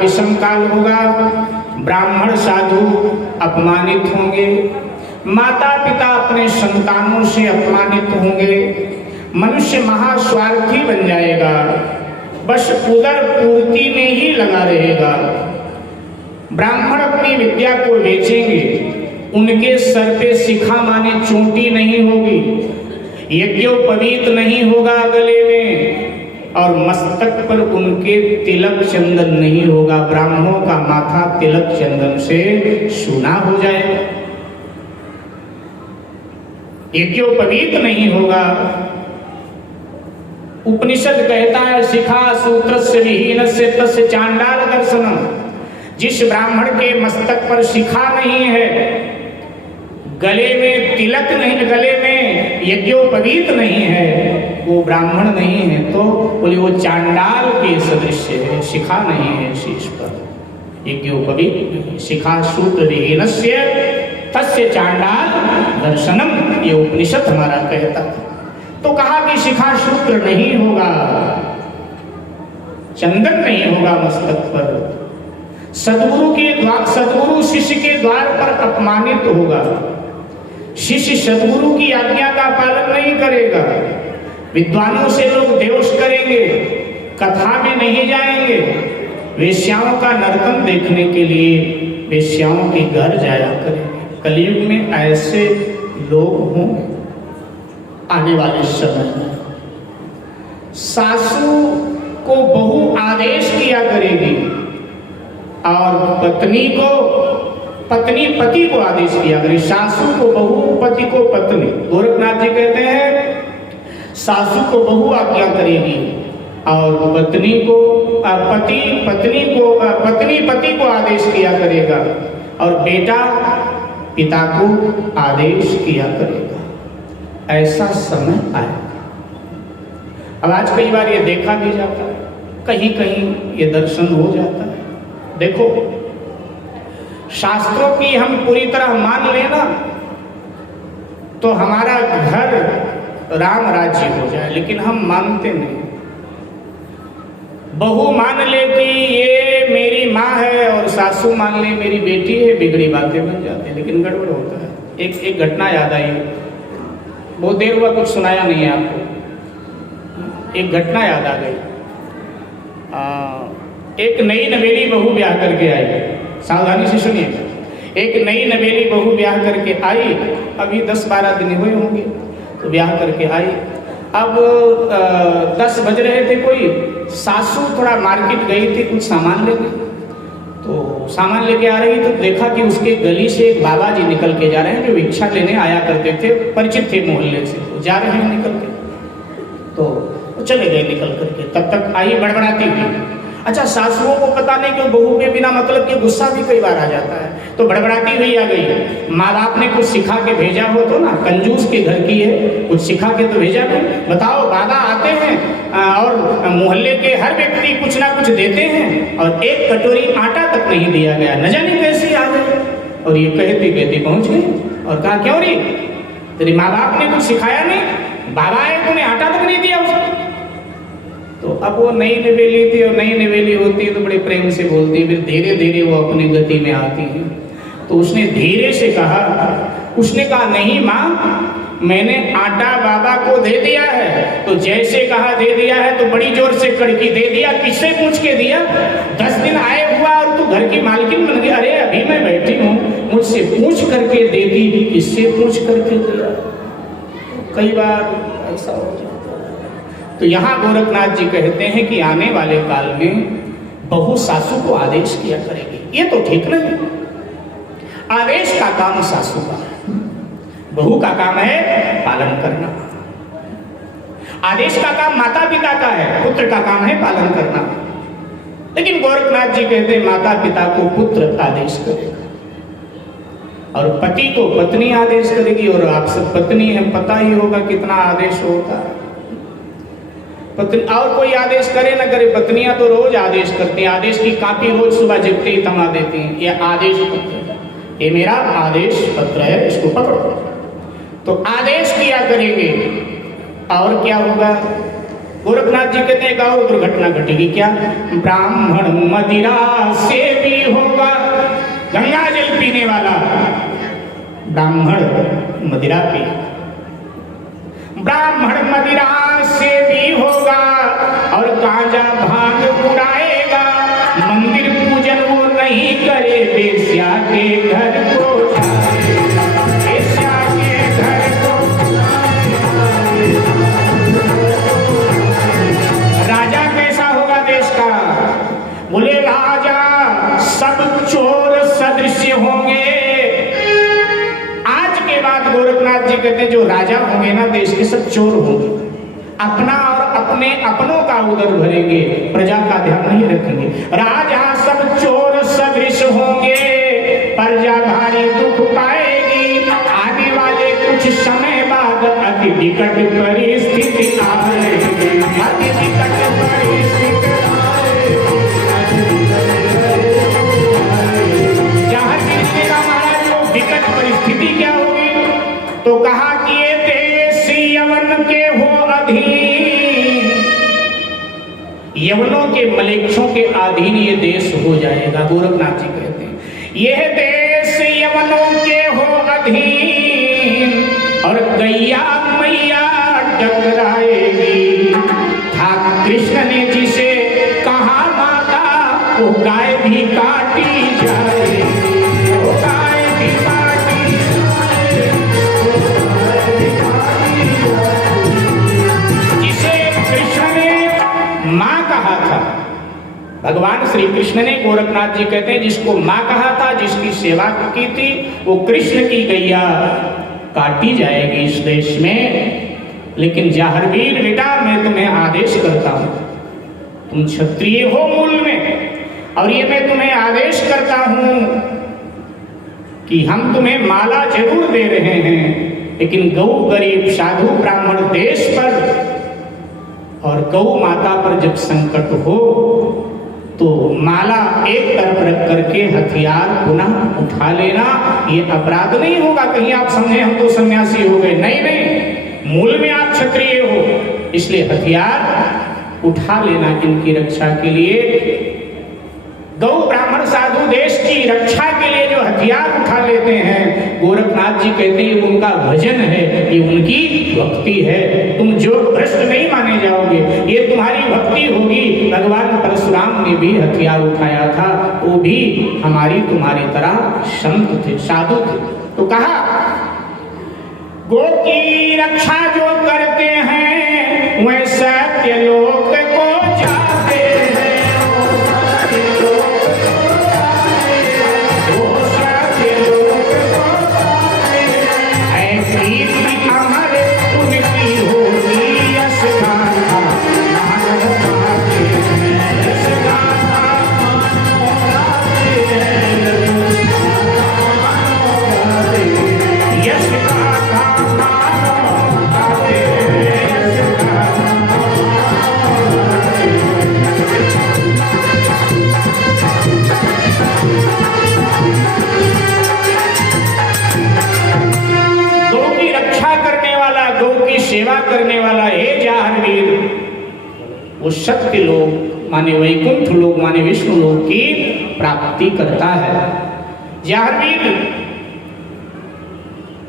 विषम काल होगा, ब्राह्मण साधु अपमानित होंगे, माता पिता अपने संतानों से अपमानित होंगे, मनुष्य महास्वार्थी बन जाएगा, बस उदर पूर्ति में ही लगा रहेगा। ब्राह्मण अपनी विद्या को बेचेंगे, उनके सर पे शिखा माने चोटी नहीं होगी, यज्ञोपवीत नहीं होगा गले में, और मस्तक पर उनके तिलक चंदन नहीं होगा। ब्राह्मणों का माथा तिलक चंदन से सूना हो जाएगा, यज्ञोपवीत नहीं होगा। उपनिषद कहता है शिखा सूत्रस्य विहीनस्य तस्य चांडाल दर्शनम। जिस ब्राह्मण के मस्तक पर शिखा नहीं है, गले में तिलक नहीं, गले में यज्ञोपवीत नहीं है, वो ब्राह्मण नहीं है, तो बोले वो चांडाल के सदृश है। शिखा नहीं है शीश पर, यज्ञोपवीत, शिखा सूत्र विहीनस्य तस्य चांडाल दर्शनम, ये उपनिषद हमारा कहता था। तो कहा कि शिखा सूत्र नहीं होगा, चंदन नहीं होगा मस्तक पर, सद्गुरु के द्वार, सद्गुरु शिष्य के द्वार पर अपमानित होगा, शिष्य सद्गुरु की आज्ञा का पालन नहीं करेगा, विद्वानों से लोग द्वेष करेंगे, कथा में नहीं जाएंगे, वेश्याओं का नर्तन देखने के लिए वेश्याओं के घर जाया करेंगे। कलयुग में ऐसे लोग होंगे आने वाले समय में। सासू को बहू आदेश किया करेगी और पत्नी पति को आदेश किया करेगी। सासू को बहू, पति को पत्नी। गोरखनाथ जी कहते हैं सासू को बहू आज्ञा करेगी और पत्नी पति को आदेश किया करेगा और बेटा पिता को आदेश किया करेगा। ऐसा समय आएगा। अब आज कई बार ये देखा भी जाता है, कहीं कहीं ये दर्शन हो जाता है। देखो, शास्त्रों की हम पूरी तरह मान लेना तो हमारा घर राम राज्य हो जाए, लेकिन हम मानते नहीं। बहू मान ले कि ये मेरी माँ है और सासू मान ले मेरी बेटी है, बिगड़ी बातें बन जाती है, लेकिन गड़बड़ होता है। एक घटना याद आई, बहुत देर हुआ कुछ सुनाया नहीं है आपको। एक घटना याद आ गई। एक नई नवेली बहू ब्याह करके आई, सावधानी से सुनिए। एक नई नवेली बहू ब्याह करके आई, अभी 10-12 दिन हुए होंगे, तो ब्याह करके आई। अब 10 बज रहे थे, कोई सासू थोड़ा मार्केट गई थी कुछ सामान लेने, तो सामान लेके आ रही तो देखा कि उसके गली से एक बाबा जी निकल के जा रहे हैं जो भिक्षा लेने आया करते थे, परिचित थे मोहल्ले से, तो जा रहे हैं निकल के, तो चले गए निकल करके। तब तक आई बड़बड़ाती हुई। अच्छा, सासुओं को पता नहीं कि बहू के बिना मतलब के गुस्सा भी कई बार आ जाता है, तो बड़बड़ाती हुई आ गई। माँ बाप ने कुछ सिखा के भेजा हो तो ना, कंजूस के घर की है, कुछ सिखा के तो भेजा नहीं। बताओ, बाबा आते हैं और मोहल्ले के हर व्यक्ति कुछ ना कुछ देते हैं और एक कटोरी आटा तक नहीं दिया गया, न जाने कैसे आ गए। और ये कहते कहते पहुंच गए और कहा, क्यों रे, तेरे माँ बाप ने कुछ सिखाया नहीं, बाबा आए तूने आटा तक नहीं दिया उसको। तो अब वो नई नवेली थी और नई नवेली होती है तो बड़े प्रेम से बोलती है, फिर धीरे धीरे वो अपनी गति में आती है। तो उसने धीरे से कहा, उसने कहा, नहीं माँ, मैंने आटा बाबा को दे दिया है। तो जैसे कहा दे दिया है तो बड़ी जोर से कड़की दे दिया। किससे पूछ के दिया? 10 दिन आए हुआ और तू घर की मालकिन बन गई। अरे अभी मैं बैठी हूँ, मुझसे पूछ करके देती, किससे पूछ करके दिया? कई बार ऐसा हो जाता है। तो यहाँ गोरखनाथ जी कहते हैं कि आने वाले काल में बहू सासू को आदेश किया करेगी। ये तो ठीक नहीं, आदेश का काम सासू का है, बहू का काम है पालन करना। आदेश का काम माता पिता का है, पुत्र का काम है पालन करना। लेकिन गोरखनाथ जी कहते हैं माता पिता को पुत्र आदेश करेगा और पति को पत्नी आदेश करेगी। और आप सब पत्नी है, पता ही होगा कितना आदेश होता है। पत्नी और कोई आदेश करे ना करे, पत्नियां तो रोज आदेश करती हैं। आदेश की कॉपी रोज सुबह जगते ही थमा देती हैं, ये आदेश पत्र, ये मेरा आदेश पत्र है, इसको पकड़ो। तो आदेश किया करेंगे और क्या होगा? गोरखनाथ जी कहते हैं और दुर्घटना घटेगी। क्या? ब्राह्मण मदिरा से भी होगा, गंगा जल पीने वाला ब्राह्मण मदिरा पी, ब्राह्मण मदिरा से भी होगा और गांजा भांग उड़ाएगा। मंदिर पूजन वो नहीं करे, बेश्या के घर को जाएगा, बेश्या के घर को। राजा कैसा होगा देश का? बोले राजा सब चोर सदृश होंगे। गोरखनाथ जी कहते हैं जो राजा होंगे ना देश के, सब चोर होंगे, अपना और अपने अपनों का उदर भरेंगे, प्रजा का ध्यान नहीं रखेंगे। राजा सब चोर सदृश होंगे, प्रजा भारी दुख पाएगी। आने वाले कुछ समय बाद अति विकट परिस्थिति आएगी, अति विकट परिस्थिति जहां जिसका महाराज जो विकट परिस्थिति क्या होगी? तो कहा कि ये देश यवन के हो अधीन, यवनों के मलेच्छों के अधीन ये देश हो जाएगा। गोरखनाथ जी कहते हैं यह देश यवनों के हो अधीन और गैया मैया टकराएगी। था कृष्ण ने जिसे कहा माता, वो गाय भी काटी जाएगी, वो गाय भी काटी जाएगी। जिसे कृष्ण ने मां कहा था, भगवान श्री कृष्ण ने, गोरखनाथ जी कहते हैं जिसको मां कहा था, जिसकी सेवा की थी, वो कृष्ण की गैया काटी जाएगी इस देश में। लेकिन जाहरवीर बेटा, मैं तुम्हें आदेश करता हूं, तुम क्षत्रिय हो मूल में, और ये मैं तुम्हें आदेश करता हूं कि हम तुम्हें माला जरूर दे रहे हैं, लेकिन गौ गरीब साधु ब्राह्मण देश पर और गौ माता पर जब संकट हो तो माला एक तरफ रख करके हथियार पुनः उठा लेना। ये अपराध नहीं होगा, कहीं आप समझे हम तो सन्यासी हो गए, नहीं नहीं, मूल में आप क्षत्रिय हो, इसलिए हथियार उठा लेना इनकी रक्षा के लिए। गौ ब्राह्मण साधु देश की रक्षा के लिए जो हथियार उठा लेते हैं, गोरखनाथ जी कहते हैं उनका भजन है, ये उनकी भक्ति है। तुम जो भ्रष्ट नहीं माने जाओगे, ये तुम्हारी भक्ति होगी। भगवान परशुराम ने भी हथियार उठाया था, वो भी हमारी तुम्हारी तरह संत थे, साधु थे। तो कहा गो की रक्षा जो करते हैं वह सत्यलोक को जाते हैं, सेवा करने वाला हे जाहरवीर वो सत्य लोक माने वैकुंठ लोक माने विष्णु लोक की प्राप्ति करता है। जाहरवीर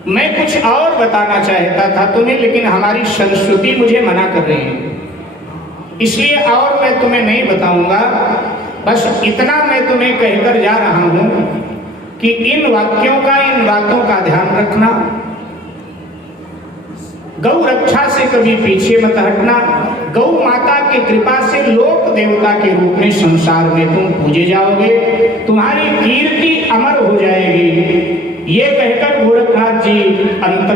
मैं कुछ और बताना चाहता था तुम्हें, लेकिन हमारी संस्कृति मुझे मना कर रही है, इसलिए और मैं तुम्हें नहीं बताऊंगा। बस इतना मैं तुम्हें कहकर जा रहा हूं कि इन वाक्यों का, इन बातों का ध्यान रखना। गौ रक्षा से कभी पीछे मत हटना। गौ माता की कृपा से लोक देवता के रूप में संसार में तुम पूजे जाओगे। तुम्हारी